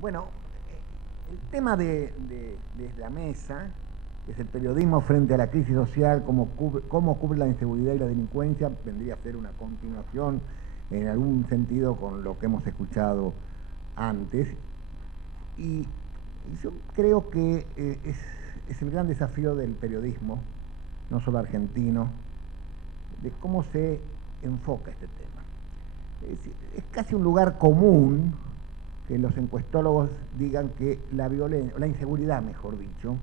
Bueno, el tema de la mesa es el periodismo frente a la crisis social, cómo cubre la inseguridad y la delincuencia, vendría a ser una continuación en algún sentido con lo que hemos escuchado antes. Y yo creo que es el gran desafío del periodismo, no solo argentino, de cómo se enfoca este tema. Es casi un lugar común que los encuestólogos digan que la violencia, la inseguridad, mejor dicho,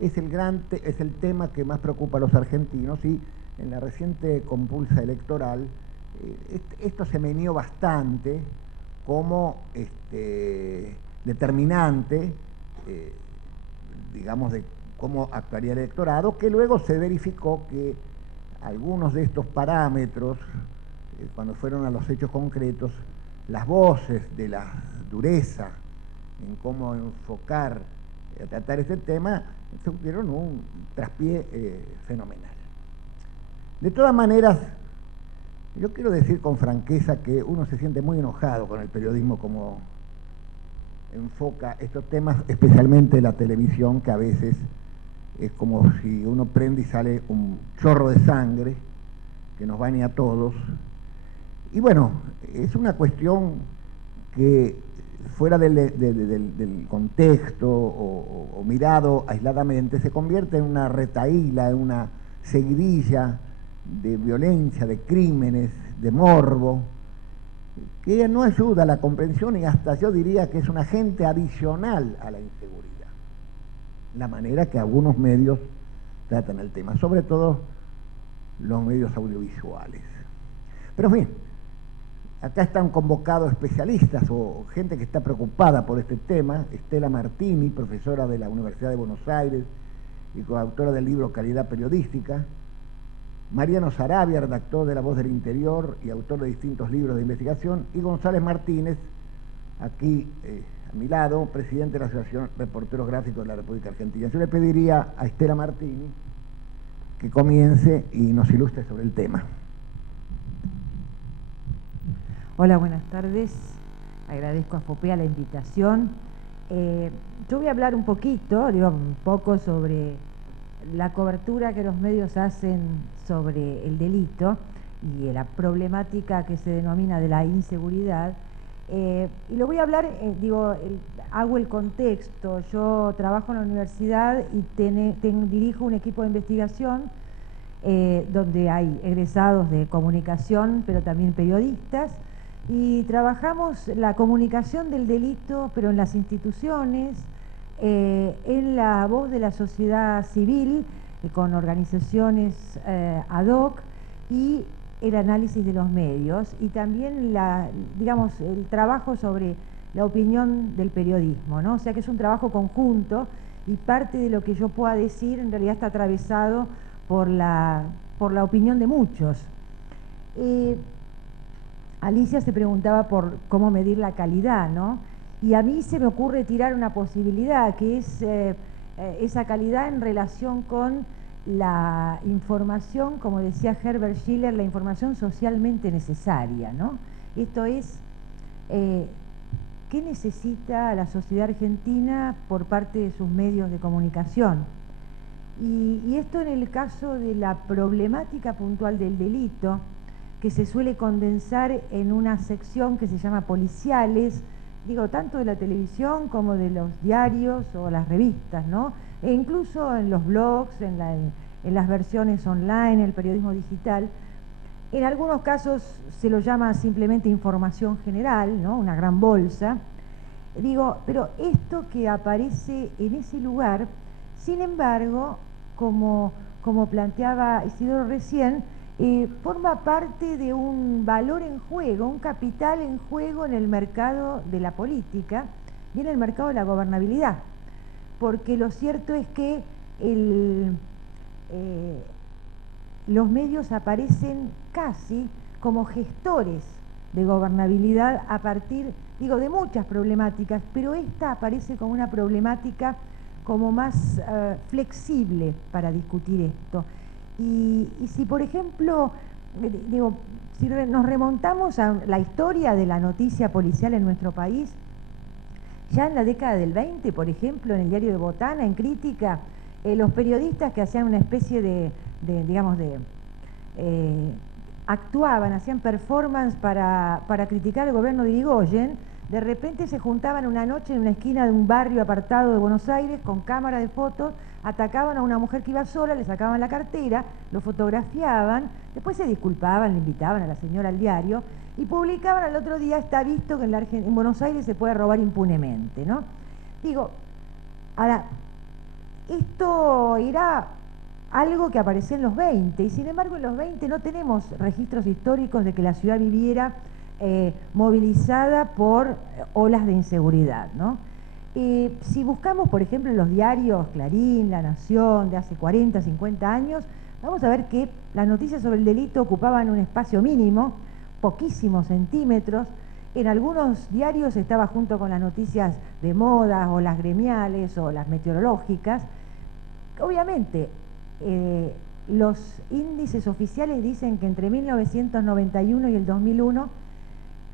es el tema que más preocupa a los argentinos, y en la reciente compulsa electoral esto se meneó bastante como determinante, digamos, de cómo actuaría el electorado, que luego se verificó que algunos de estos parámetros, cuando fueron a los hechos concretos, las voces de la dureza en cómo enfocar, tratar este tema, tuvieron un traspié fenomenal. De todas maneras, yo quiero decir con franqueza que uno se siente muy enojado con el periodismo como enfoca estos temas, especialmente la televisión, que a veces es como si uno prende y sale un chorro de sangre que nos baña a todos. Y bueno, es una cuestión que fuera del contexto o mirado aisladamente se convierte en una retahíla, en una seguidilla de violencia, de crímenes, de morbo, que no ayuda a la comprensión y hasta yo diría que es un agente adicional a la inseguridad. La manera que algunos medios tratan el tema, sobre todo los medios audiovisuales. Pero en fin, acá están convocados especialistas o gente que está preocupada por este tema. Estela Martini, profesora de la Universidad de Buenos Aires y coautora del libro Calidad Periodística. Mariano Sarabia, redactor de La Voz del Interior y autor de distintos libros de investigación. Y González Martínez, aquí a mi lado, presidente de la Asociación Reporteros Gráficos de la República Argentina. Yo le pediría a Estela Martini que comience y nos ilustre sobre el tema. Hola, buenas tardes. Agradezco a FOPEA la invitación. Yo voy a hablar un poco sobre la cobertura que los medios hacen sobre el delito y la problemática que se denomina de la inseguridad. Y lo voy a hablar, hago el contexto. Yo trabajo en la universidad y dirijo un equipo de investigación donde hay egresados de comunicación, pero también periodistas. Y trabajamos la comunicación del delito, pero en las instituciones, en la voz de la sociedad civil, con organizaciones ad hoc, y el análisis de los medios, y también el trabajo sobre la opinión del periodismo, ¿no? O sea que es un trabajo conjunto, y parte de lo que yo pueda decir en realidad está atravesado por la opinión de muchos. Alicia se preguntaba por cómo medir la calidad, ¿no? Y a mí se me ocurre tirar una posibilidad, que es esa calidad en relación con la información, como decía Herbert Schiller, la información socialmente necesaria, ¿no? Esto es, ¿qué necesita la sociedad argentina por parte de sus medios de comunicación? Y esto en el caso de la problemática puntual del delito, que se suele condensar en una sección que se llama policiales, tanto de la televisión como de los diarios o las revistas, ¿no? E incluso en los blogs, en las versiones online, en el periodismo digital. En algunos casos se lo llama simplemente información general, ¿no? Una gran bolsa. Pero esto que aparece en ese lugar, sin embargo, como planteaba Isidoro recién, forma parte de un valor en juego, un capital en juego en el mercado de la política y en el mercado de la gobernabilidad. Porque lo cierto es que los medios aparecen casi como gestores de gobernabilidad a partir, de muchas problemáticas, pero esta aparece como una problemática como más flexible para discutir esto. Y si, por ejemplo, si nos remontamos a la historia de la noticia policial en nuestro país, ya en la década del 20, por ejemplo, en el diario de Botana, en Crítica, los periodistas que hacían una especie actuaban, hacían performance para criticar el gobierno de Irigoyen, de repente se juntaban una noche en una esquina de un barrio apartado de Buenos Aires con cámara de fotos, atacaban a una mujer que iba sola, le sacaban la cartera, lo fotografiaban, después se disculpaban, le invitaban a la señora al diario y publicaban al otro día: está visto que en Buenos Aires se puede robar impunemente, ¿no? Digo, ahora, esto era algo que apareció en los 20, y sin embargo en los 20 no tenemos registros históricos de que la ciudad viviera movilizada por olas de inseguridad, ¿no? Si buscamos, por ejemplo, en los diarios Clarín, La Nación, de hace 40, 50 años, vamos a ver que las noticias sobre el delito ocupaban un espacio mínimo, poquísimos centímetros. En algunos diarios estaba junto con las noticias de moda o las gremiales o las meteorológicas. Obviamente, los índices oficiales dicen que entre 1991 y el 2001,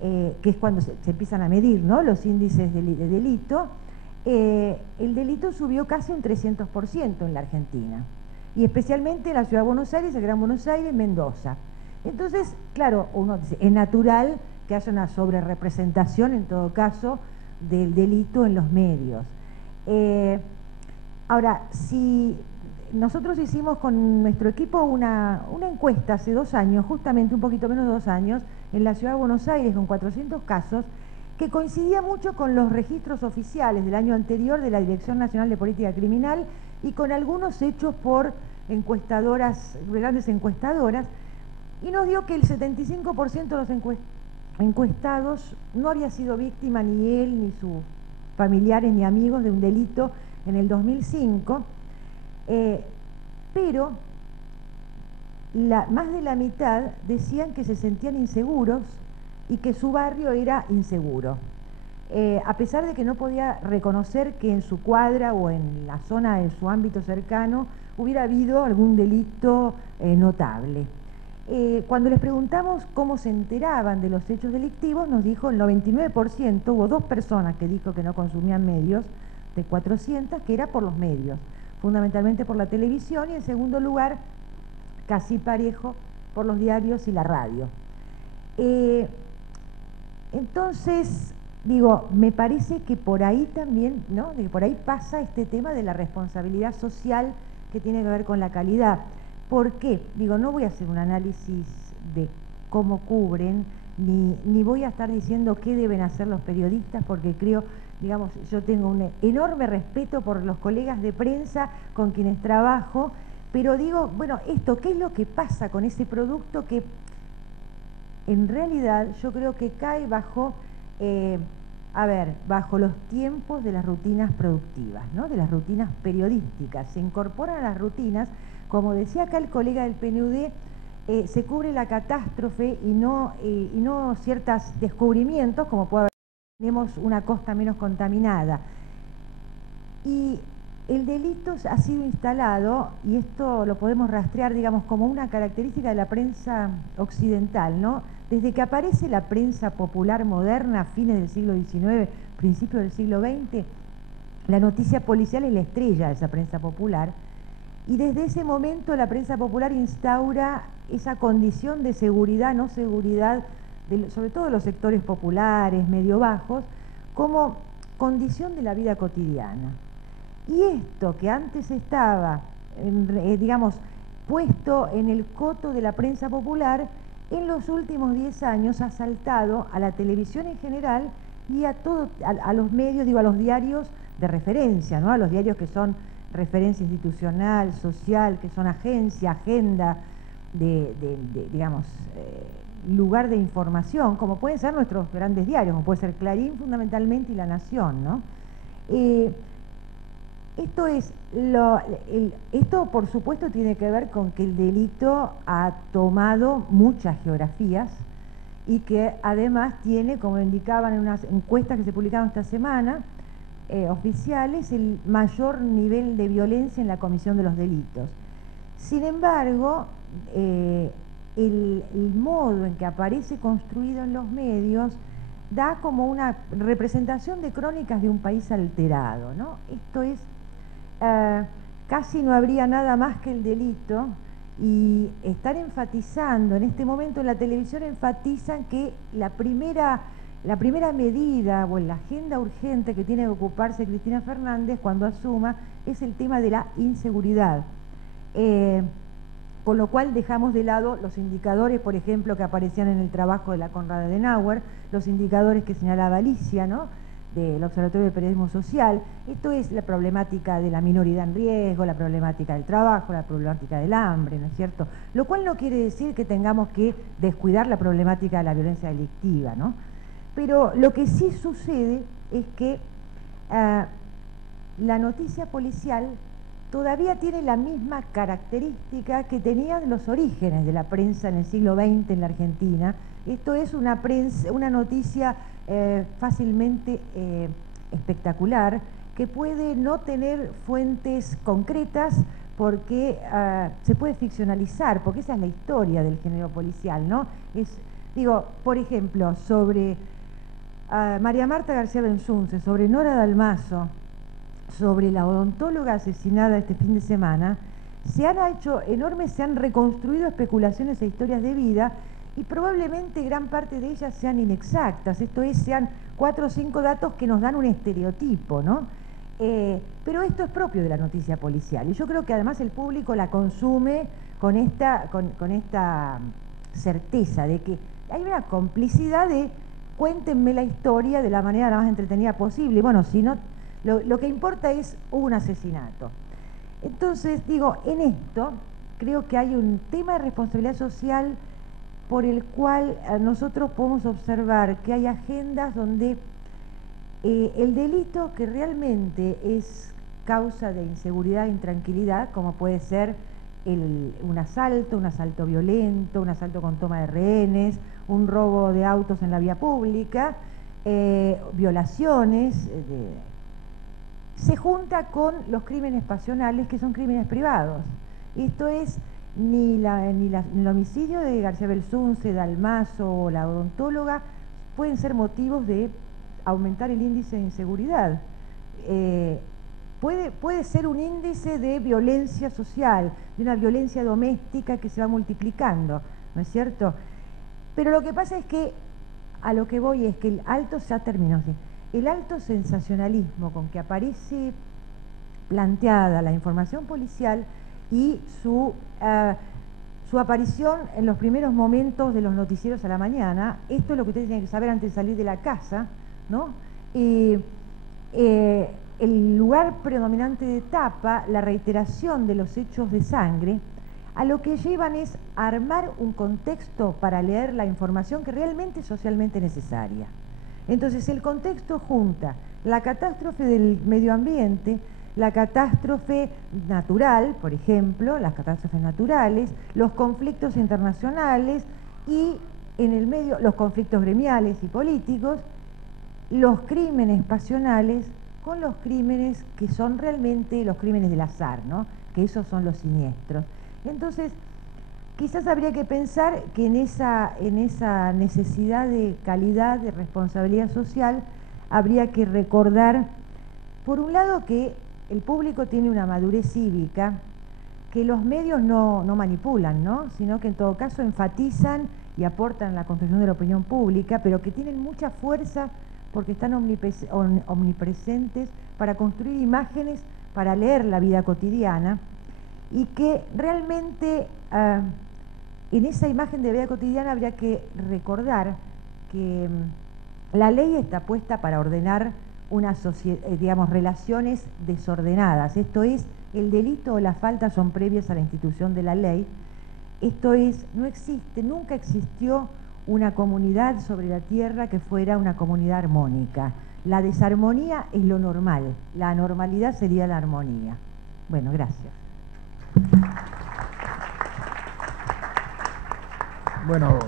que es cuando se empiezan a medir, ¿no?, los índices de delito, el delito subió casi un 300% en la Argentina, y especialmente en la ciudad de Buenos Aires, el Gran Buenos Aires, Mendoza. Entonces, claro, uno dice, es natural que haya una sobrerepresentación, en todo caso, del delito en los medios. Ahora, si nosotros hicimos con nuestro equipo una encuesta hace 2 años, justamente un poquito menos de 2 años, en la ciudad de Buenos Aires, con 400 casos, que coincidía mucho con los registros oficiales del año anterior de la Dirección Nacional de Política Criminal y con algunos hechos por encuestadoras, grandes encuestadoras, y nos dio que el 75% de los encuestados no había sido víctima, ni él, ni sus familiares, ni amigos, de un delito en el 2005, pero más de la mitad decían que se sentían inseguros y que su barrio era inseguro, a pesar de que no podía reconocer que en su cuadra o en la zona de su ámbito cercano hubiera habido algún delito notable. Cuando les preguntamos cómo se enteraban de los hechos delictivos, nos dijo el 99%, hubo 2 personas que dijo que no consumían medios, de 400, que era por los medios, fundamentalmente por la televisión, y en segundo lugar, casi parejo, por los diarios y la radio. Entonces, digo, me parece que por ahí también, ¿no?, de que por ahí pasa este tema de la responsabilidad social que tiene que ver con la calidad. ¿Por qué? Digo, no voy a hacer un análisis de cómo cubren, ni voy a estar diciendo qué deben hacer los periodistas, porque creo, digamos, yo tengo un enorme respeto por los colegas de prensa con quienes trabajo, pero digo, bueno, ¿qué es lo que pasa con ese producto que en realidad yo creo que cae bajo, bajo los tiempos de las rutinas productivas, ¿no?, de las rutinas periodísticas? Se incorporan a las rutinas, como decía acá el colega del PNUD, se cubre la catástrofe y no ciertos descubrimientos, como puede haber, tenemos una costa menos contaminada. Y el delito ha sido instalado, y esto lo podemos rastrear, digamos, como una característica de la prensa occidental, ¿no? Desde que aparece la prensa popular moderna, a fines del siglo XIX, principios del siglo XX, la noticia policial es la estrella de esa prensa popular, y desde ese momento la prensa popular instaura esa condición de seguridad, no seguridad, sobre todo de los sectores populares, medio bajos, como condición de la vida cotidiana. Y esto que antes estaba, digamos, puesto en el coto de la prensa popular, en los últimos 10 años ha saltado a la televisión en general y a los medios, digo, a los diarios de referencia, ¿no?, a los diarios que son referencia institucional, social, que son agencia, agenda, digamos, lugar de información, como pueden ser nuestros grandes diarios, como puede ser Clarín fundamentalmente y La Nación, ¿no? Esto por supuesto tiene que ver con que el delito ha tomado muchas geografías y que además tiene, como indicaban en unas encuestas que se publicaron esta semana, oficiales, el mayor nivel de violencia en la comisión de los delitos. Sin embargo, el modo en que aparece construido en los medios da como una representación de crónicas de un país alterado, ¿no? Esto es, casi no habría nada más que el delito, y están enfatizando, en este momento en la televisión enfatizan que la primera medida o en la agenda urgente que tiene que ocuparse Cristina Fernández cuando asuma es el tema de la inseguridad. Con lo cual dejamos de lado los indicadores, por ejemplo, que aparecían en el trabajo de la Konrad Adenauer, los indicadores que señalaba Alicia, ¿no?, del Observatorio de Periodismo Social. Esto es la problemática de la minoridad en riesgo, la problemática del trabajo, la problemática del hambre, ¿no es cierto? Lo cual no quiere decir que tengamos que descuidar la problemática de la violencia delictiva, ¿no? Pero lo que sí sucede es que la noticia policial todavía tiene la misma característica que tenían los orígenes de la prensa en el siglo XX en la Argentina. Esto es una noticia fácilmente espectacular, que puede no tener fuentes concretas porque se puede ficcionalizar, porque esa es la historia del género policial, ¿no? Digo, por ejemplo, sobre María Marta García Belsunce, sobre Nora Dalmazo, sobre la odontóloga asesinada este fin de semana, se han reconstruido especulaciones e historias de vida, y probablemente gran parte de ellas sean inexactas, esto es, sean 4 o 5 datos que nos dan un estereotipo, ¿no? Pero esto es propio de la noticia policial, y yo creo que además el público la consume con esta certeza de que hay una complicidad de cuéntenme la historia de la manera más entretenida posible. Bueno, si no, lo que importa es un asesinato. Entonces, digo, en esto creo que hay un tema de responsabilidad social por el cual nosotros podemos observar que hay agendas donde el delito que realmente es causa de inseguridad e intranquilidad, como puede ser un asalto violento, un asalto con toma de rehenes, un robo de autos en la vía pública, violaciones, se junta con los crímenes pasionales, que son crímenes privados. Esto es, ni el homicidio de García Belsunce, Dalmazo o la odontóloga pueden ser motivos de aumentar el índice de inseguridad. Puede ser un índice de violencia social, de una violencia doméstica que se va multiplicando, ¿no es cierto? Pero lo que pasa es que, a lo que voy es que el alto sensacionalismo con que aparece planteada la información policial y su aparición en los primeros momentos de los noticieros a la mañana, esto es lo que ustedes tienen que saber antes de salir de la casa, ¿no? El lugar predominante de tapa, la reiteración de los hechos de sangre, a lo que llevan es armar un contexto para leer la información que realmente es socialmente necesaria. Entonces el contexto junta la catástrofe del medio ambiente, la catástrofe natural, por ejemplo, las catástrofes naturales, los conflictos internacionales y en el medio los conflictos gremiales y políticos, los crímenes pasionales con los crímenes que son realmente los crímenes del azar, ¿no? Que esos son los siniestros. Entonces, quizás habría que pensar que en esa necesidad de calidad, de responsabilidad social, habría que recordar, por un lado, que el público tiene una madurez cívica que los medios no manipulan, ¿no? Sino que en todo caso enfatizan y aportan a la construcción de la opinión pública, pero que tienen mucha fuerza porque están omnipresentes para construir imágenes, para leer la vida cotidiana, y que realmente en esa imagen de vida cotidiana habría que recordar que la ley está puesta para ordenar relaciones desordenadas. Esto es, el delito o la falta son previas a la institución de la ley. Esto es, nunca existió una comunidad sobre la tierra que fuera una comunidad armónica. La desarmonía es lo normal, la anormalidad sería la armonía. Bueno, gracias. Bueno,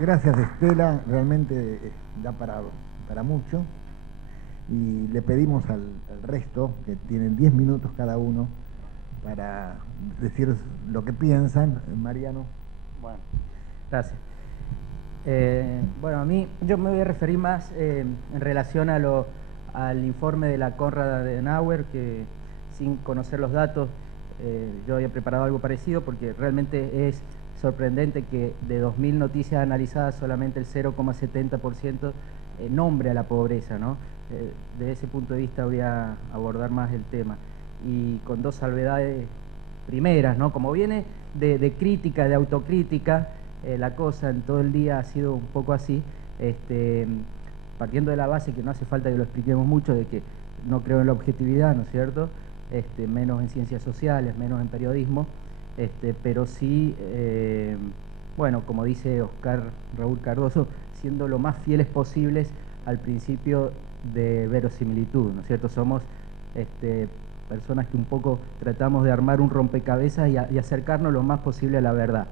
gracias Estela, realmente da para mucho, y le pedimos al resto, que tienen 10 minutos cada uno, para decir lo que piensan. Mariano. Bueno, gracias. Bueno, a mí, yo me voy a referir más en relación al informe de la Konrad Adenauer, que sin conocer los datos, yo había preparado algo parecido, porque realmente es sorprendente que de 2000 noticias analizadas solamente el 0,70% nombre a la pobreza, ¿no? De ese punto de vista voy a abordar más el tema, y con dos salvedades primeras, ¿no? Como viene de crítica, de autocrítica, la cosa en todo el día ha sido un poco así, partiendo de la base que no hace falta que lo expliquemos mucho, de que no creo en la objetividad, ¿no es cierto? Menos en ciencias sociales, menos en periodismo, pero sí, bueno, como dice Oscar Raúl Cardoso, siendo lo más fieles posibles al principio de verosimilitud, ¿no es cierto? Somos personas que un poco tratamos de armar un rompecabezas y acercarnos lo más posible a la verdad,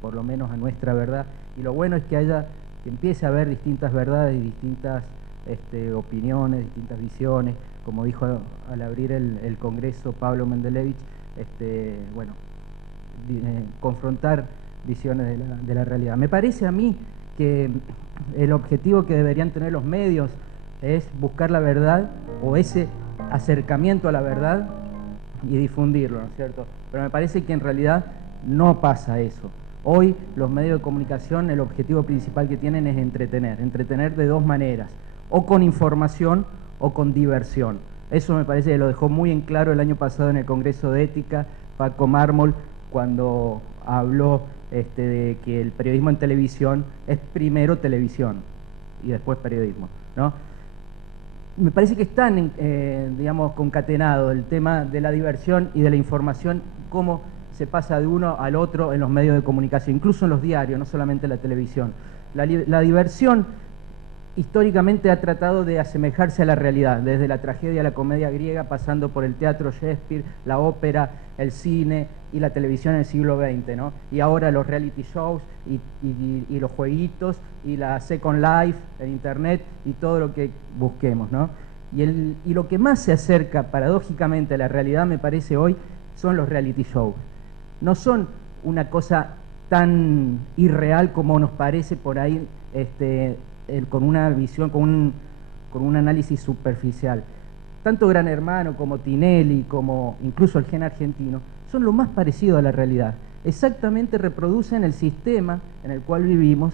por lo menos a nuestra verdad. Y lo bueno es que empiece a haber distintas verdades y distintas opiniones, distintas visiones. Como dijo al abrir el Congreso Pablo Mendelevich, bueno, confrontar visiones de la realidad. Me parece a mí que el objetivo que deberían tener los medios es buscar la verdad, o ese acercamiento a la verdad, y difundirlo, ¿no es cierto? Pero me parece que en realidad no pasa eso. Hoy los medios de comunicación, el objetivo principal que tienen es entretener de dos maneras, o con información o con diversión. Eso me parece que lo dejó muy en claro el año pasado en el Congreso de Ética Paco Mármol, cuando habló de que el periodismo en televisión es primero televisión y después periodismo, ¿no? Me parece que están, digamos, concatenados el tema de la diversión y de la información, cómo se pasa de uno al otro en los medios de comunicación, incluso en los diarios, no solamente en la televisión. La diversión históricamente ha tratado de asemejarse a la realidad, desde la tragedia a la comedia griega, pasando por el teatro Shakespeare, la ópera, el cine y la televisión en el siglo XX, ¿no? Y ahora los reality shows y los jueguitos y la Second Life en internet y todo lo que busquemos, ¿no? Y lo que más se acerca paradójicamente a la realidad, me parece hoy, son los reality shows. No son una cosa tan irreal como nos parece por ahí, con una visión, con un análisis superficial. Tanto Gran Hermano como Tinelli, como incluso el Gen Argentino, son lo más parecido a la realidad. Exactamente reproducen el sistema en el cual vivimos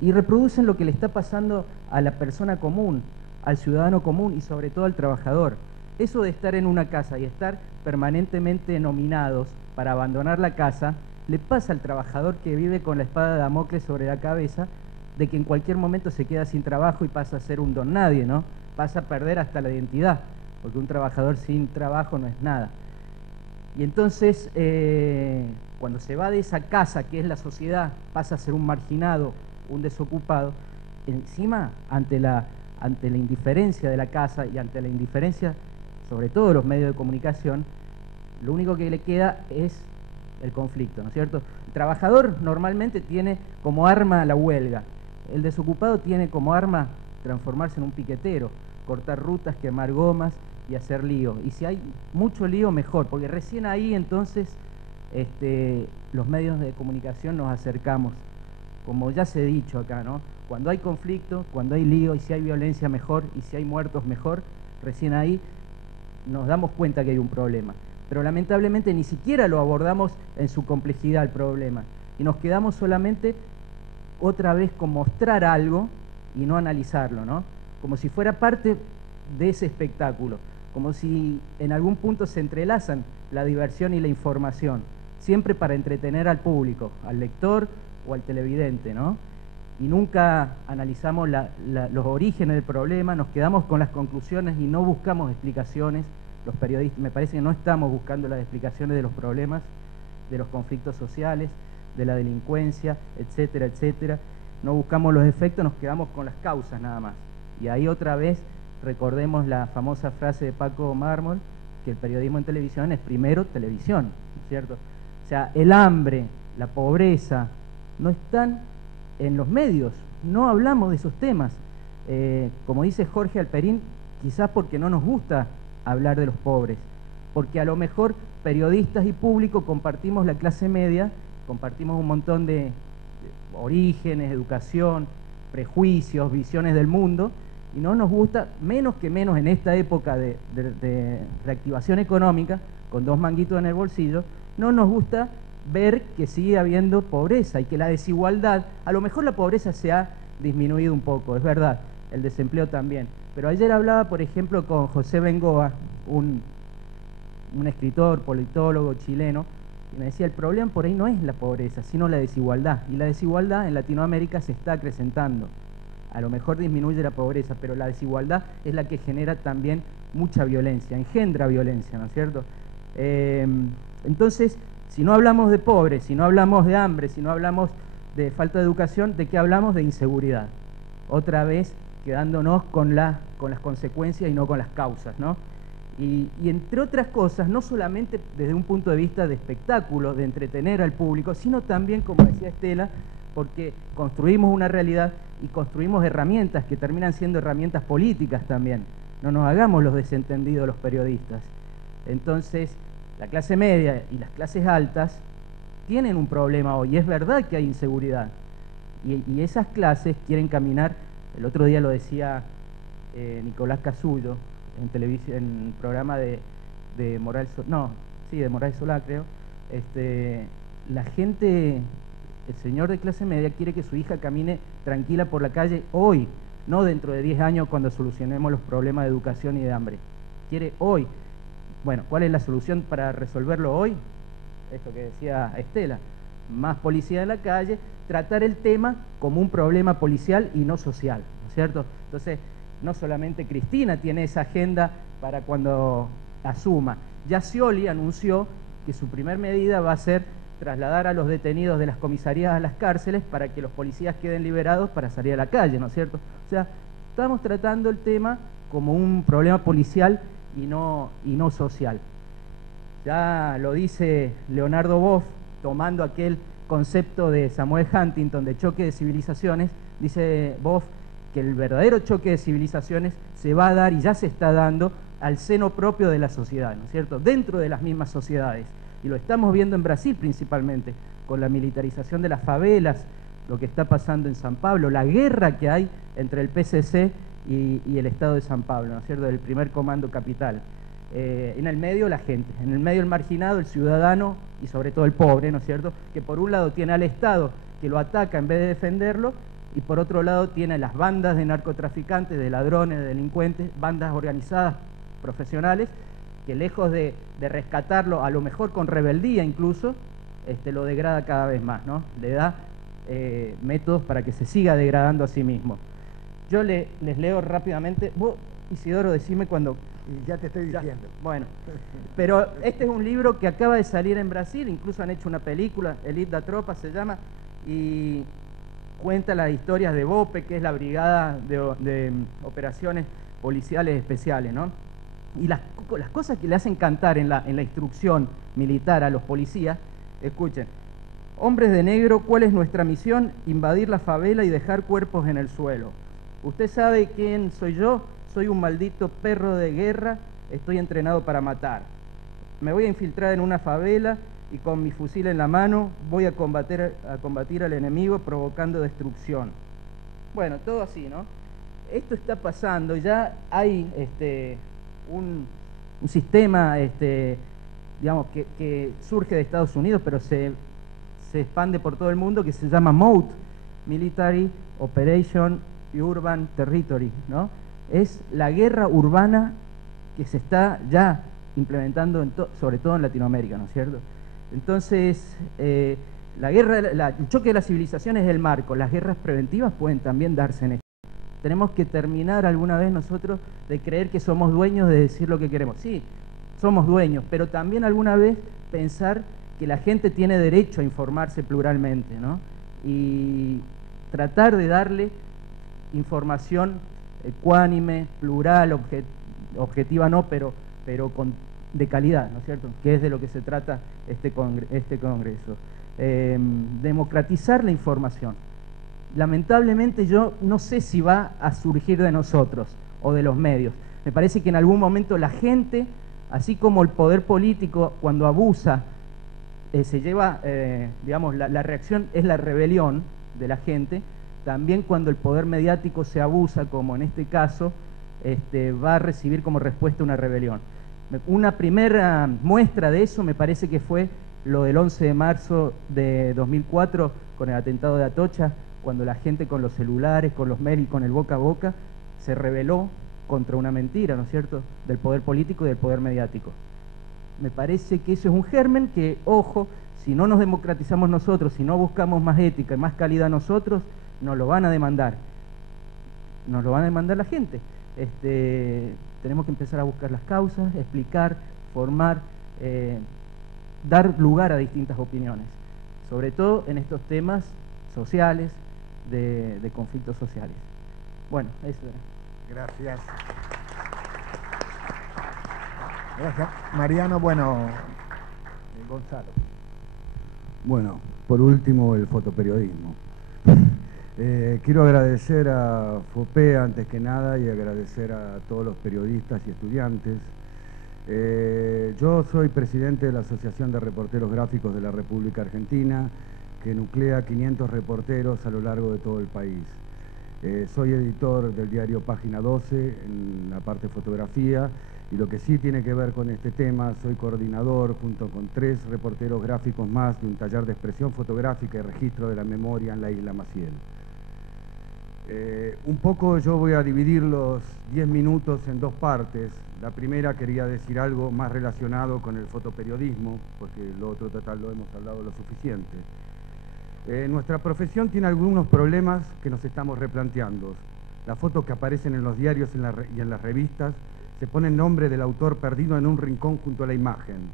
y reproducen lo que le está pasando a la persona común, al ciudadano común y sobre todo al trabajador. Eso de estar en una casa y estar permanentemente nominados para abandonar la casa, le pasa al trabajador que vive con la espada de Damocles sobre la cabeza, de que en cualquier momento se queda sin trabajo y pasa a ser un don nadie, ¿no? Pasa a perder hasta la identidad, porque un trabajador sin trabajo no es nada. Y entonces, cuando se va de esa casa que es la sociedad, pasa a ser un marginado, un desocupado, encima, ante la indiferencia de la casa y ante la indiferencia, sobre todo de los medios de comunicación, lo único que le queda es el conflicto, ¿no es cierto? El trabajador normalmente tiene como arma la huelga. El desocupado tiene como arma transformarse en un piquetero, cortar rutas, quemar gomas y hacer lío. Y si hay mucho lío, mejor, porque recién ahí entonces los medios de comunicación nos acercamos. Como ya se ha dicho acá, ¿no? Cuando hay conflicto, cuando hay lío, y si hay violencia, mejor, y si hay muertos, mejor, recién ahí nos damos cuenta que hay un problema. Pero lamentablemente ni siquiera lo abordamos en su complejidad el problema, y nos quedamos solamente otra vez con mostrar algo y no analizarlo, ¿no? Como si fuera parte de ese espectáculo, como si en algún punto se entrelazan la diversión y la información, siempre para entretener al público, al lector o al televidente, ¿no? Y nunca analizamos los orígenes del problema, nos quedamos con las conclusiones y no buscamos explicaciones. Los periodistas, me parece que no estamos buscando las explicaciones de los problemas, de los conflictos sociales, de la delincuencia, etcétera, etcétera. No buscamos los efectos, nos quedamos con las causas nada más. Y ahí otra vez recordemos la famosa frase de Paco Mármol, que el periodismo en televisión es primero televisión, ¿no es cierto? O sea, el hambre, la pobreza, no están en los medios, no hablamos de esos temas. Como dice Jorge Alperín, quizás porque no nos gusta hablar de los pobres, porque a lo mejor periodistas y público compartimos la clase media, compartimos un montón de orígenes, educación, prejuicios, visiones del mundo, y no nos gusta, menos en esta época de reactivación económica, con 2 manguitos en el bolsillo, no nos gusta ver que sigue habiendo pobreza y que la desigualdad, a lo mejor la pobreza se ha disminuido un poco, es verdad, el desempleo también. Pero ayer hablaba, por ejemplo, con José Bengoa, un escritor, politólogo chileno, y me decía, el problema por ahí no es la pobreza, sino la desigualdad. Y la desigualdad en Latinoamérica se está acrecentando. A lo mejor disminuye la pobreza, pero la desigualdad es la que genera también mucha violencia, engendra violencia, ¿no es cierto? Entonces, si no hablamos de pobres, si no hablamos de hambre, si no hablamos de falta de educación, ¿de qué hablamos? De inseguridad. Otra vez quedándonos con las consecuencias y no con las causas, ¿no? Y entre otras cosas, no solamente desde un punto de vista de espectáculo, de entretener al público, sino también, como decía Estela, porque construimos una realidad y construimos herramientas que terminan siendo herramientas políticas también. No nos hagamos los desentendidos los periodistas. Entonces, la clase media y las clases altas tienen un problema hoy, y es verdad que hay inseguridad. Y esas clases quieren caminar, el otro día lo decía Nicolás Casullo, en televisión, en un programa de Moral Solá, creo. La gente, el señor de clase media quiere que su hija camine tranquila por la calle hoy, no dentro de 10 años cuando solucionemos los problemas de educación y de hambre. Quiere hoy. Bueno, ¿cuál es la solución para resolverlo hoy? Esto que decía Estela, más policía en la calle, tratar el tema como un problema policial y no social, ¿no es cierto? Entonces, no solamente Cristina tiene esa agenda para cuando asuma. Ya Scioli anunció que su primer medida va a ser trasladar a los detenidos de las comisarías a las cárceles para que los policías queden liberados para salir a la calle, ¿no es cierto? O sea, estamos tratando el tema como un problema policial y no social. Ya lo dice Leonardo Boff, tomando aquel concepto de Samuel Huntington de choque de civilizaciones, dice Boff que el verdadero choque de civilizaciones se va a dar y ya se está dando al seno propio de la sociedad, ¿no es cierto? Dentro de las mismas sociedades. Y lo estamos viendo en Brasil principalmente, con la militarización de las favelas, lo que está pasando en San Pablo, la guerra que hay entre el PCC y el Estado de San Pablo, ¿no es cierto?, del primer comando capital. En el medio la gente, en el medio el marginado, el ciudadano y sobre todo el pobre, ¿no es cierto?, que por un lado tiene al Estado que lo ataca en vez de defenderlo, y por otro lado tiene las bandas de narcotraficantes, de ladrones, de delincuentes, bandas organizadas, profesionales, que lejos de rescatarlo, a lo mejor con rebeldía incluso, lo degrada cada vez más, ¿no? Le da métodos para que se siga degradando a sí mismo. Yo les leo rápidamente. Vos, Isidoro, decime cuando... Y ya te estoy diciendo. Bueno, pero este es un libro que acaba de salir en Brasil, incluso han hecho una película, Elite da Tropa se llama, y cuenta las historias de BOPE, que es la Brigada de Operaciones Policiales Especiales, ¿no? Y las cosas que le hacen cantar en la instrucción militar a los policías, escuchen: hombres de negro, ¿cuál es nuestra misión? Invadir la favela y dejar cuerpos en el suelo. ¿Usted sabe quién soy yo? Soy un maldito perro de guerra, estoy entrenado para matar. Me voy a infiltrar en una favela y con mi fusil en la mano voy a combatir al enemigo provocando destrucción. Bueno, todo así, ¿no? Esto está pasando, ya hay un sistema, digamos, que surge de Estados Unidos, pero se expande por todo el mundo, que se llama MOUT, Military Operation Urban Territory, ¿no? Es la guerra urbana que se está ya implementando sobre todo en Latinoamérica, ¿no es cierto? Entonces, el choque de las civilizaciones es el marco. Las guerras preventivas pueden también darse en esto. Tenemos que terminar alguna vez nosotros de creer que somos dueños de decir lo que queremos. Sí, somos dueños, pero también alguna vez pensar que la gente tiene derecho a informarse pluralmente, ¿no? Y tratar de darle información ecuánime, plural, objetiva no, pero de calidad, ¿no es cierto?, que es de lo que se trata este Congreso. Democratizar la información. Lamentablemente yo no sé si va a surgir de nosotros o de los medios. Me parece que en algún momento la gente, así como el poder político cuando abusa se lleva, digamos, la reacción es la rebelión de la gente. También cuando el poder mediático se abusa, como en este caso, va a recibir como respuesta una rebelión. Una primera muestra de eso me parece que fue lo del 11 de marzo de 2004 con el atentado de Atocha, cuando la gente con los celulares, con los mails, con el boca a boca, se rebeló contra una mentira, ¿no es cierto?, del poder político y del poder mediático. Me parece que eso es un germen que, ojo, si no nos democratizamos nosotros, si no buscamos más ética y más calidad nosotros, nos lo van a demandar. Nos lo van a demandar la gente. Tenemos que empezar a buscar las causas, explicar, formar, dar lugar a distintas opiniones, sobre todo en estos temas sociales, de conflictos sociales. Bueno, eso era. Gracias. Gracias. Mariano, bueno, Gonzalo. Bueno, por último, el fotoperiodismo. Quiero agradecer a FOPE antes que nada y agradecer a todos los periodistas y estudiantes. Yo soy presidente de la Asociación de Reporteros Gráficos de la República Argentina, que nuclea 500 reporteros a lo largo de todo el país. Soy editor del diario Página 12 en la parte fotografía, y lo que sí tiene que ver con este tema, soy coordinador junto con 3 reporteros gráficos más de un taller de expresión fotográfica y registro de la memoria en la isla Maciel. Un poco yo voy a dividir los 10 minutos en 2 partes. La primera quería decir algo más relacionado con el fotoperiodismo, porque lo otro total lo hemos hablado lo suficiente. Nuestra profesión tiene algunos problemas que nos estamos replanteando. Las fotos que aparecen en los diarios y en las revistas se pone el nombre del autor perdido en un rincón junto a la imagen.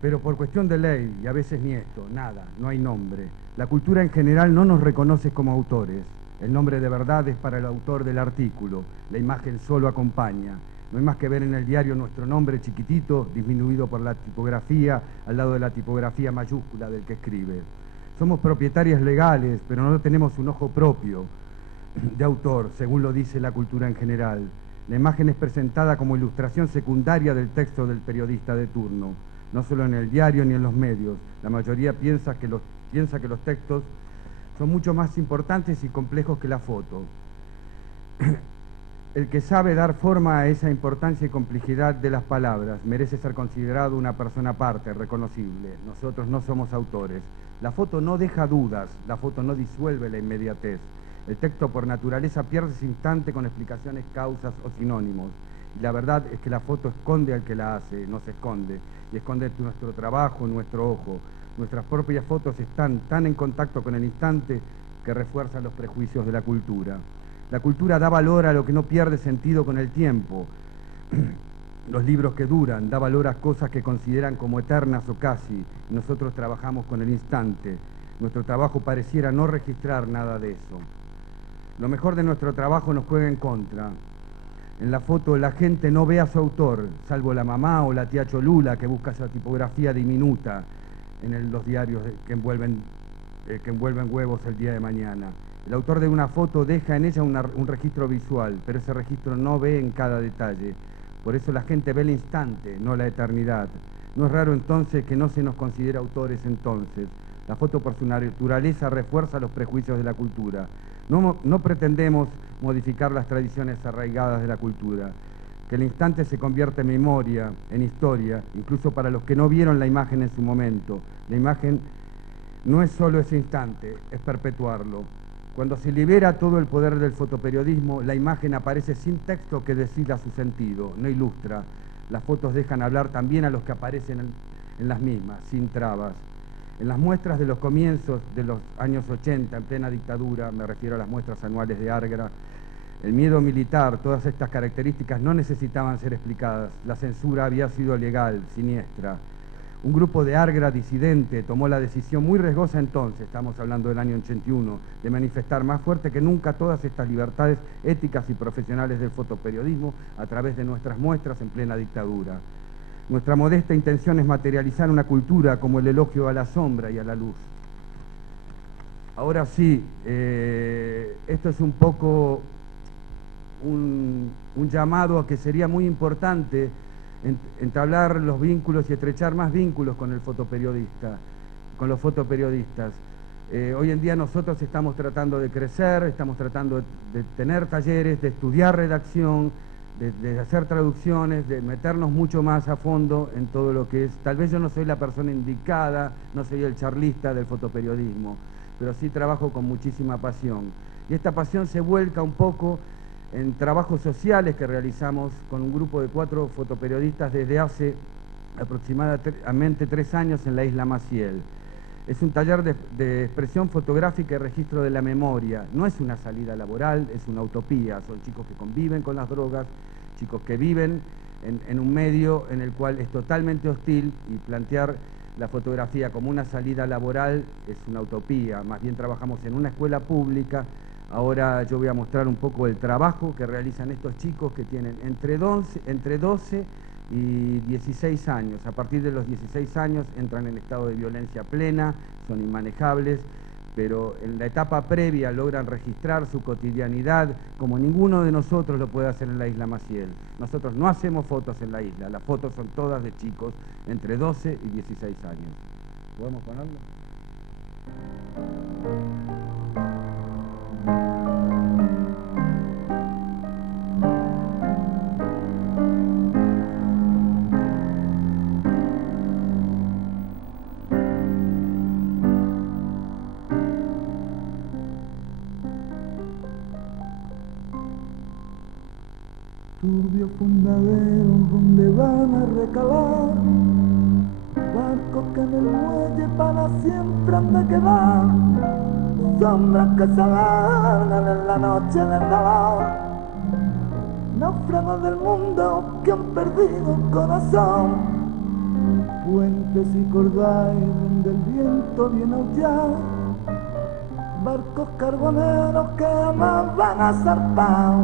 Pero por cuestión de ley, y a veces ni esto, nada, no hay nombre. La cultura en general no nos reconoce como autores. El nombre de verdad es para el autor del artículo. La imagen solo acompaña. No hay más que ver en el diario nuestro nombre chiquitito, disminuido por la tipografía, al lado de la tipografía mayúscula del que escribe. Somos propietarias legales, pero no tenemos un ojo propio de autor, según lo dice la cultura en general. La imagen es presentada como ilustración secundaria del texto del periodista de turno, no solo en el diario ni en los medios. La mayoría piensa que los textos son mucho más importantes y complejos que la foto. El que sabe dar forma a esa importancia y complejidad de las palabras merece ser considerado una persona aparte, reconocible. Nosotros no somos autores. La foto no deja dudas, la foto no disuelve la inmediatez. El texto por naturaleza pierde ese instante con explicaciones, causas o sinónimos. Y la verdad es que la foto esconde al que la hace, no se esconde. Y esconde nuestro trabajo, nuestro ojo. Nuestras propias fotos están tan en contacto con el instante que refuerzan los prejuicios de la cultura. La cultura da valor a lo que no pierde sentido con el tiempo. Los libros que duran, da valor a cosas que consideran como eternas o casi. Nosotros trabajamos con el instante. Nuestro trabajo pareciera no registrar nada de eso. Lo mejor de nuestro trabajo nos juega en contra. En la foto la gente no ve a su autor, salvo la mamá o la tía Cholula que busca esa tipografía diminuta en los diarios que envuelven huevos el día de mañana. El autor de una foto deja en ella un registro visual, pero ese registro no ve en cada detalle. Por eso la gente ve el instante, no la eternidad. No es raro entonces que no se nos considere autores entonces. La foto por su naturaleza refuerza los prejuicios de la cultura. No pretendemos modificar las tradiciones arraigadas de la cultura. Que el instante se convierte en memoria, en historia, incluso para los que no vieron la imagen en su momento. La imagen no es solo ese instante, es perpetuarlo. Cuando se libera todo el poder del fotoperiodismo, la imagen aparece sin texto que decida su sentido, no ilustra. Las fotos dejan hablar también a los que aparecen en las mismas, sin trabas. En las muestras de los comienzos de los años 80, en plena dictadura, me refiero a las muestras anuales de Argra, el miedo militar, todas estas características no necesitaban ser explicadas. La censura había sido legal, siniestra. Un grupo de Argra disidente tomó la decisión muy riesgosa entonces, estamos hablando del año 81, de manifestar más fuerte que nunca todas estas libertades éticas y profesionales del fotoperiodismo a través de nuestras muestras en plena dictadura. Nuestra modesta intención es materializar una cultura como el elogio a la sombra y a la luz. Ahora sí, esto es un poco un llamado a que sería muy importante entablar los vínculos y estrechar más vínculos con el fotoperiodista, con los fotoperiodistas. Hoy en día nosotros estamos tratando de crecer, estamos tratando de tener talleres, de estudiar redacción, de hacer traducciones, de meternos mucho más a fondo en todo lo que es. Tal vez yo no soy la persona indicada, no soy el charlista del fotoperiodismo, pero sí trabajo con muchísima pasión. Y esta pasión se vuelca un poco en trabajos sociales que realizamos con un grupo de 4 fotoperiodistas desde hace aproximadamente 3 años en la isla Maciel. Es un taller de expresión fotográfica y registro de la memoria. No es una salida laboral, es una utopía. Son chicos que conviven con las drogas, chicos que viven en un medio en el cual es totalmente hostil, y plantear la fotografía como una salida laboral es una utopía. Más bien trabajamos en una escuela pública. Ahora yo voy a mostrar un poco el trabajo que realizan estos chicos que tienen entre 12 y 16 años. A partir de los 16 años entran en estado de violencia plena, son inmanejables, pero en la etapa previa logran registrar su cotidianidad como ninguno de nosotros lo puede hacer en la isla Maciel. Nosotros no hacemos fotos en la isla, las fotos son todas de chicos entre 12 y 16 años. ¿Podemos ponerlo? Turbio fondadero donde van a recalar barcos que en el muelle para siempre han de quedar, sombras que se alargan en la noche del dolor, náufragos del mundo que han perdido el corazón, puentes y cordales donde el viento viene a aullar, barcos carboneros que jamás van a zarpar,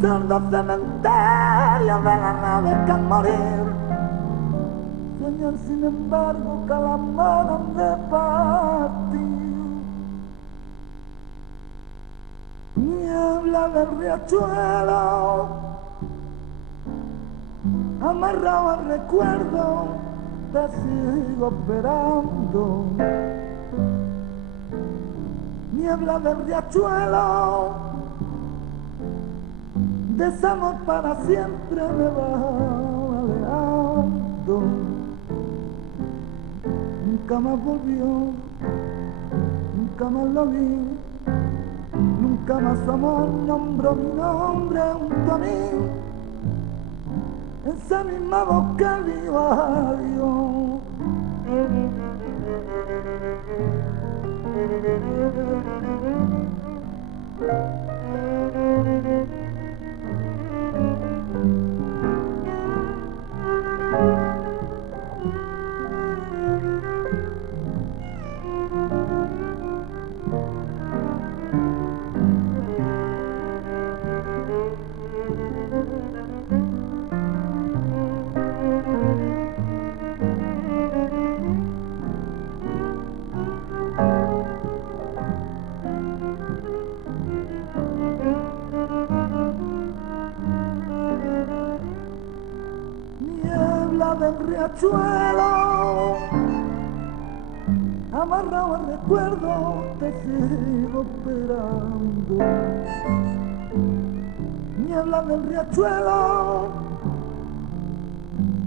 sordos cementerios de las naves que al morir sueñan sin embargo que las manos de partir. Niebla del riachuelo amarrado al recuerdo, te sigo esperando. Niebla del riachuelo, desamor para siempre me va alejando. Nunca más volvió, nunca más lo vi, nunca más su amor nombró mi nombre junto a mí. Esa misma voz que dijo adiós. Del riachuelo amarrado al recuerdo, te sigo esperando. Niebla del riachuelo,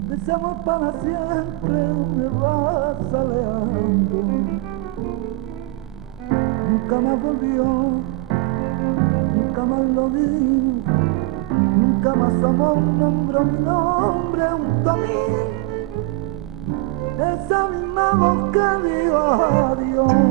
desamor para siempre me vas alejando. Nunca más volvió, nunca más lo vi, nunca más su amor nombró mi nombre junto a mí. Esa misma voz que dijo adiós.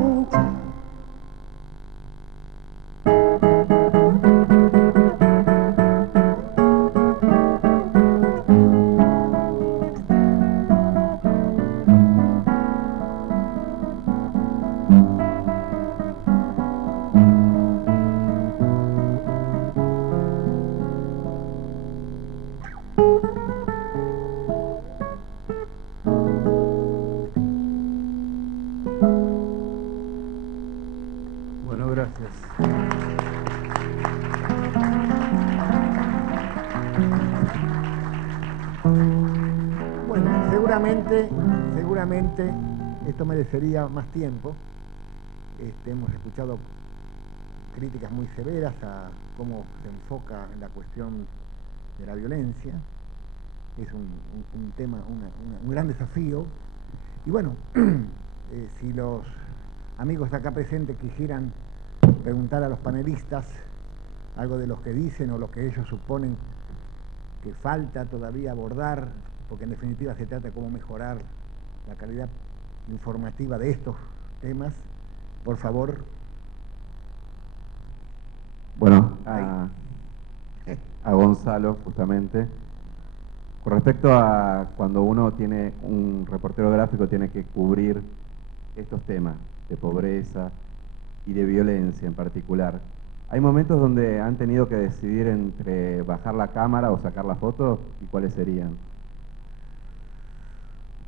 Gracias. seguramente esto merecería más tiempo. Hemos escuchado críticas muy severas a cómo se enfoca en la cuestión de la violencia. Es un tema, un gran desafío. Y bueno, si los amigos acá presentes quisieran preguntar a los panelistas algo de lo que dicen o lo que ellos suponen que falta todavía abordar, porque en definitiva se trata de cómo mejorar la calidad informativa de estos temas, por favor. Bueno, a Gonzalo, justamente. Con respecto a cuando uno tiene un reportero gráfico, tiene que cubrir estos temas de pobreza y de violencia en particular. ¿Hay momentos donde han tenido que decidir entre bajar la cámara o sacar la foto? ¿Y cuáles serían?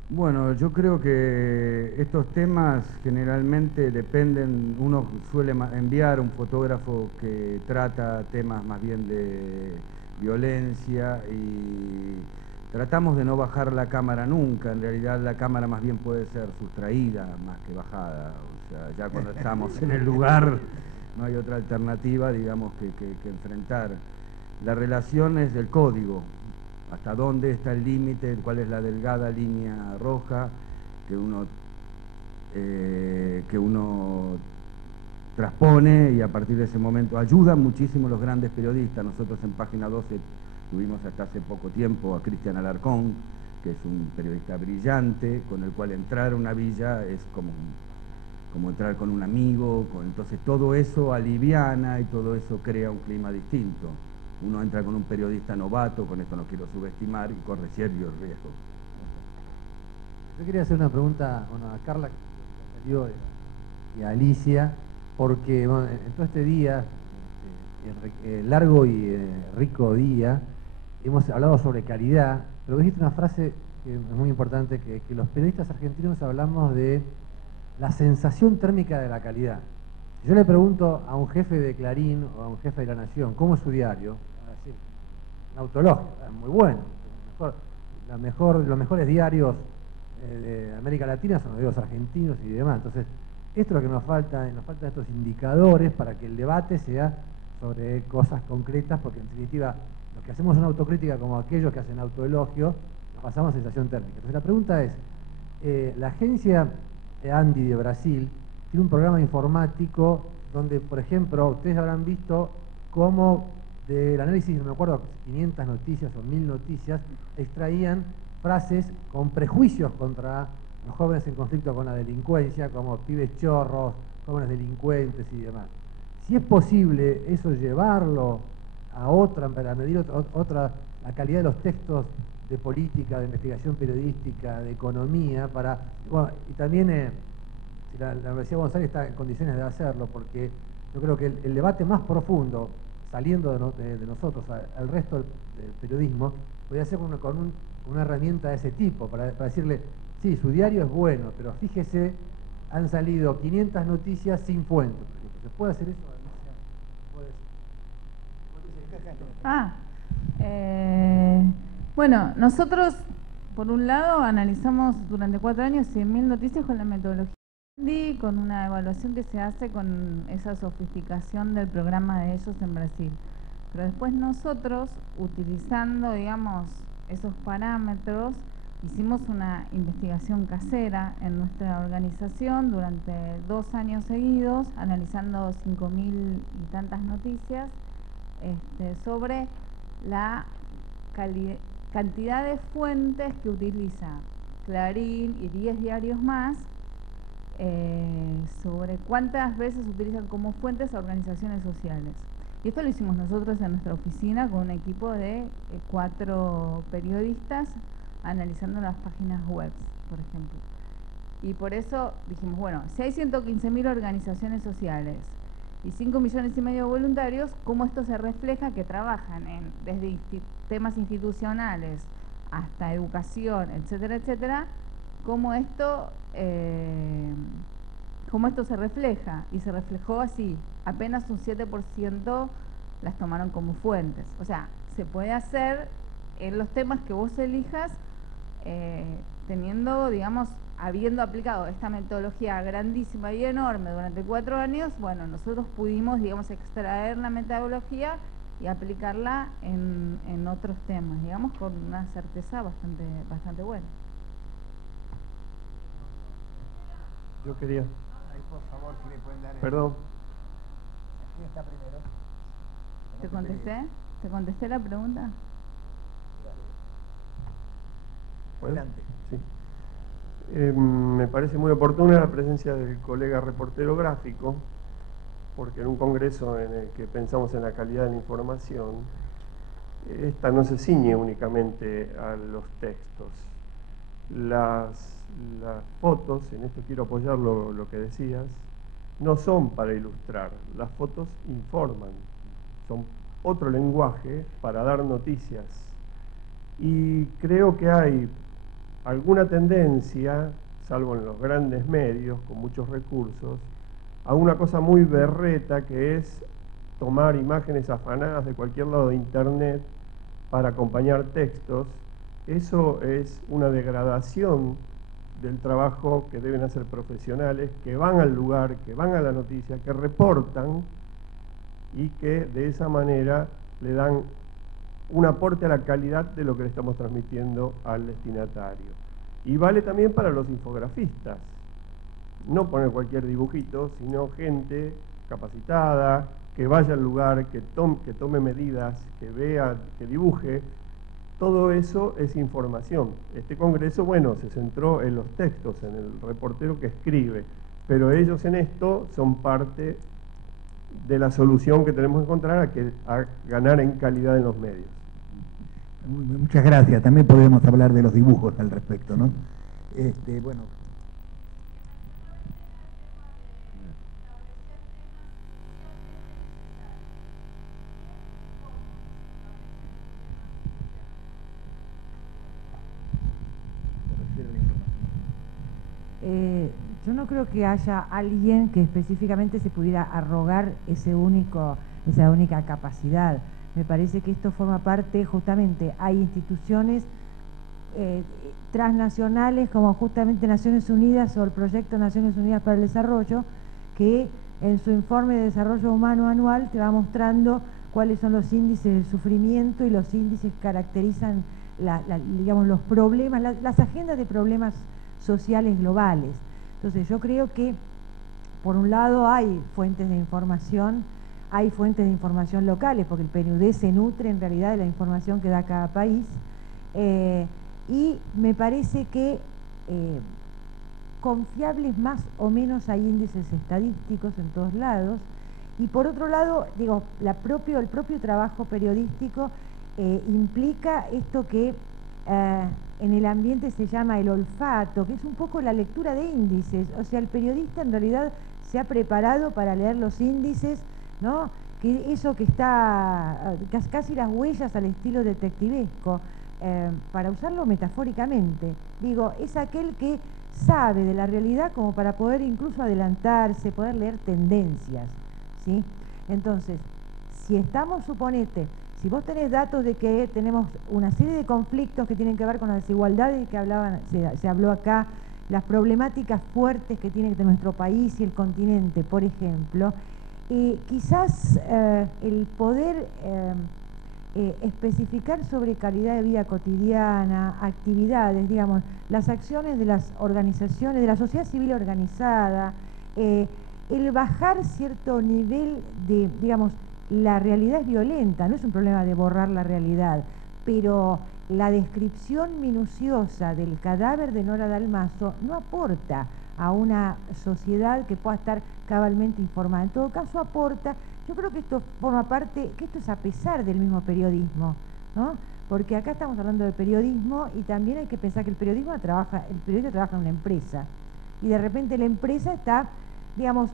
Bueno, yo creo que estos temas generalmente dependen, uno suele enviar un fotógrafo que trata temas más bien de violencia y tratamos de no bajar la cámara nunca. En realidad la cámara más bien puede ser sustraída más que bajada. O sea, ya cuando estamos en el lugar no hay otra alternativa, digamos, que enfrentar. La relación es del código. Hasta dónde está el límite, cuál es la delgada línea roja que uno transpone, y a partir de ese momento ayudan muchísimo los grandes periodistas. Nosotros en Página 12 tuvimos hasta hace poco tiempo a Cristian Alarcón, que es un periodista brillante, con el cual entrar a una villa es como entrar con un amigo, entonces todo eso aliviana y todo eso crea un clima distinto. Uno entra con un periodista novato, con esto no quiero subestimar, y corre serios riesgos. Yo quería hacer una pregunta a Carla, que salió, y a Alicia, porque bueno, en todo este día, largo y rico día, hemos hablado sobre calidad, pero dijiste una frase que es muy importante, que los periodistas argentinos hablamos de la sensación térmica de la calidad. Yo le pregunto a un jefe de Clarín o a un jefe de La Nación, ¿cómo es su diario? Va a decir, un autologio, muy bueno. Los mejores diarios de América Latina son los diarios argentinos y demás. Entonces, esto es lo que nos faltan estos indicadores para que el debate sea sobre cosas concretas, porque en definitiva, los que hacemos una autocrítica como aquellos que hacen autoelogio, nos pasamos sensación térmica. Entonces, la pregunta es, la agencia Andi de Brasil tiene un programa informático donde, por ejemplo, ustedes habrán visto cómo del análisis, no me acuerdo, 500 noticias o 1000 noticias, extraían frases con prejuicios contra los jóvenes en conflicto con la delincuencia, como pibes chorros, jóvenes delincuentes y demás. Si es posible eso llevarlo a otra, para medir la calidad de los textos de política, de investigación periodística, de economía, bueno, y también si la Universidad de Buenos Aires está en condiciones de hacerlo, porque yo creo que el debate más profundo, saliendo de nosotros al resto del periodismo, podría ser con una herramienta de ese tipo, para decirle, sí, su diario es bueno, pero fíjese, han salido 500 noticias sin fuentes. ¿Se puede hacer eso? Bueno, nosotros, por un lado, analizamos durante 4 años 100.000 noticias con la metodología Andi, con una evaluación que se hace con esa sofisticación del programa de ellos en Brasil. Pero después nosotros, utilizando, digamos, esos parámetros, hicimos una investigación casera en nuestra organización durante 2 años seguidos, analizando 5.000 y tantas noticias sobre la cantidad de fuentes que utiliza Clarín y 10 diarios más, sobre cuántas veces utilizan como fuentes a organizaciones sociales. Y esto lo hicimos nosotros en nuestra oficina con un equipo de 4 periodistas analizando las páginas web, por ejemplo. Y por eso dijimos, bueno, si hay 115.000 organizaciones sociales y 5,5 millones de voluntarios, ¿cómo esto se refleja que trabajan desde temas institucionales hasta educación, etcétera, etcétera? ¿Cómo esto se refleja? Y se reflejó así, apenas un 7% las tomaron como fuentes. O sea, se puede hacer en los temas que vos elijas teniendo, digamos, habiendo aplicado esta metodología grandísima y enorme durante 4 años, bueno, nosotros pudimos, digamos, extraer la metodología y aplicarla en otros temas, digamos, con una certeza bastante buena. Yo quería... Ay, por favor, si le pueden dar Perdón. ¿Quién está primero? ¿Te contesté la pregunta? Adelante. Sí. Me parece muy oportuna la presencia del colega reportero gráfico, porque en un congreso en el que pensamos en la calidad de la información, esta no se ciñe únicamente a los textos. Las fotos, en esto quiero apoyar lo que decías, no son para ilustrar, las fotos informan, son otro lenguaje para dar noticias. Y creo que hay alguna tendencia, salvo en los grandes medios con muchos recursos, a una cosa muy berreta que es tomar imágenes afanadas de cualquier lado de internet para acompañar textos. Eso es una degradación del trabajo que deben hacer profesionales que van al lugar, que van a la noticia, que reportan y que de esa manera le dan un aporte a la calidad de lo que le estamos transmitiendo al destinatario. Y vale también para los infografistas. No poner cualquier dibujito, sino gente capacitada, que vaya al lugar, que tome medidas, que vea, que dibuje. Todo eso es información. Este congreso, bueno, se centró en los textos, en el reportero que escribe, pero ellos en esto son parte de la solución que tenemos que encontrar a ganar en calidad en los medios. Muchas gracias. También podemos hablar de los dibujos al respecto, ¿no? Bueno. Yo no creo que haya alguien que específicamente se pudiera arrogar esa única capacidad. Me parece que esto forma parte, justamente, hay instituciones transnacionales como justamente Naciones Unidas o el Proyecto Naciones Unidas para el Desarrollo, que en su informe de desarrollo humano anual te va mostrando cuáles son los índices de sufrimiento y los índices que caracterizan digamos, los problemas, las agendas de problemas sociales globales. Entonces yo creo que por un lado hay fuentes de información locales, porque el PNUD se nutre en realidad de la información que da cada país, y me parece que confiables más o menos hay índices estadísticos en todos lados, y por otro lado, digo, el propio trabajo periodístico implica esto que en el ambiente se llama el olfato, que es un poco la lectura de índices. O sea, el periodista en realidad se ha preparado para leer los índices, ¿no? Que eso que está casi las huellas al estilo detectivesco, para usarlo metafóricamente. Digo, es aquel que sabe de la realidad como para poder incluso adelantarse, poder leer tendencias, ¿sí? Entonces, si estamos, suponete, si vos tenés datos de que tenemos una serie de conflictos que tienen que ver con las desigualdades que se habló acá, las problemáticas fuertes que tiene nuestro país y el continente, por ejemplo, quizás el poder especificar sobre calidad de vida cotidiana, actividades, digamos, las acciones de las organizaciones, de la sociedad civil organizada, el bajar cierto nivel de, digamos, la realidad es violenta, no es un problema de borrar la realidad, pero la descripción minuciosa del cadáver de Nora Dalmazo no aporta a una sociedad que pueda estar cabalmente informada. En todo caso aporta, yo creo que esto forma parte, que esto es a pesar del mismo periodismo, ¿no? Porque acá estamos hablando de periodismo y también hay que pensar que el periodista trabaja en una empresa, y de repente la empresa está, digamos,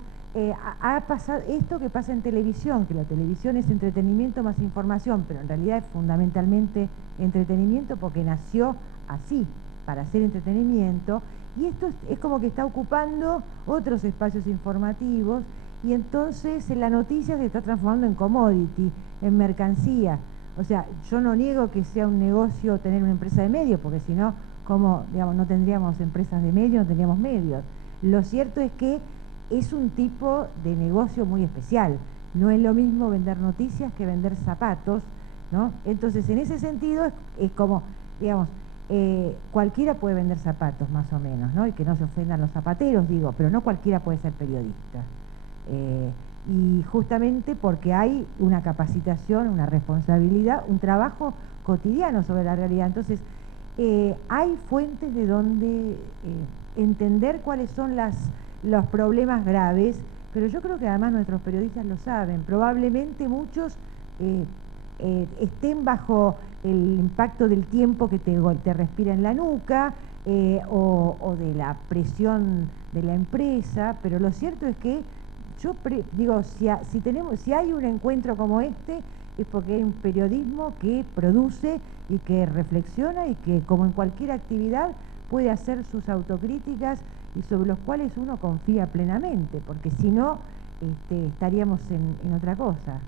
ha pasado esto que pasa en televisión, que la televisión es entretenimiento más información, pero en realidad es fundamentalmente entretenimiento porque nació así, para hacer entretenimiento, y esto es como que está ocupando otros espacios informativos, y entonces la noticia se está transformando en commodity, en mercancía. O sea, yo no niego que sea un negocio tener una empresa de medios, porque si no, como, digamos, no tendríamos empresas de medios, no tendríamos medios. Lo cierto es que es un tipo de negocio muy especial. No es lo mismo vender noticias que vender zapatos, ¿no? Entonces, en ese sentido, es como, digamos, cualquiera puede vender zapatos, más o menos, ¿no? Y que no se ofendan los zapateros, digo, pero no cualquiera puede ser periodista. Y justamente porque hay una capacitación, una responsabilidad, un trabajo cotidiano sobre la realidad. Entonces, hay fuentes de donde entender cuáles son los problemas graves, pero yo creo que además nuestros periodistas lo saben. Probablemente muchos estén bajo el impacto del tiempo que te respira en la nuca, o de la presión de la empresa, pero lo cierto es que yo digo, si hay un encuentro como este, es porque hay un periodismo que produce y que reflexiona y que, como en cualquier actividad, puede hacer sus autocríticas y sobre los cuales uno confía plenamente, porque si no, estaríamos en otra cosa.